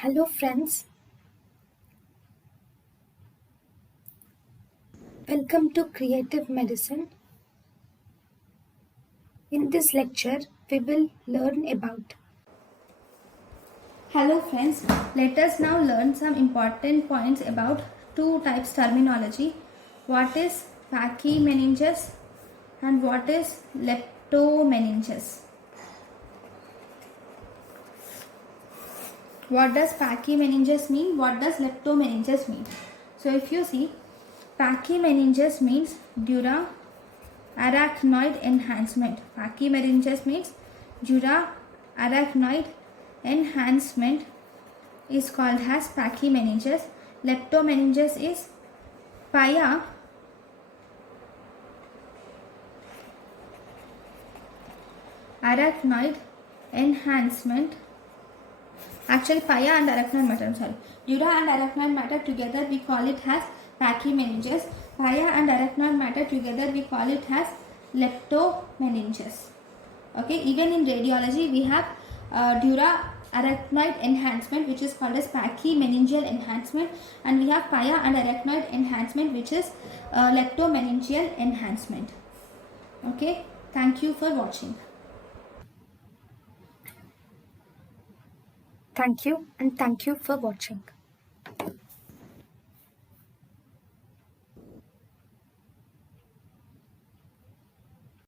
Hello friends, welcome to Creative Medicine. In this lecture, we will learn about. Hello friends, let us now learn some important points about two types terminology. What is pachymeninges and what is leptomeninges? What does pachymeninges mean? What does leptomeninges mean? So if you see, pachymeninges means dura arachnoid enhancement. Pachymeninges means dura arachnoid enhancement is called as pachymeninges. Leptomeninges is pia arachnoid enhancement. Actually, pia and arachnoid matter. Dura and arachnoid matter together we call it as pachymeninges. Pia and arachnoid matter together we call it as leptomeninges. Okay, even in radiology we have dura arachnoid enhancement which is called as pachymeningeal enhancement, and we have pia and arachnoid enhancement which is leptomeningeal enhancement. Okay, thank you for watching. Thank you and thank you for watching.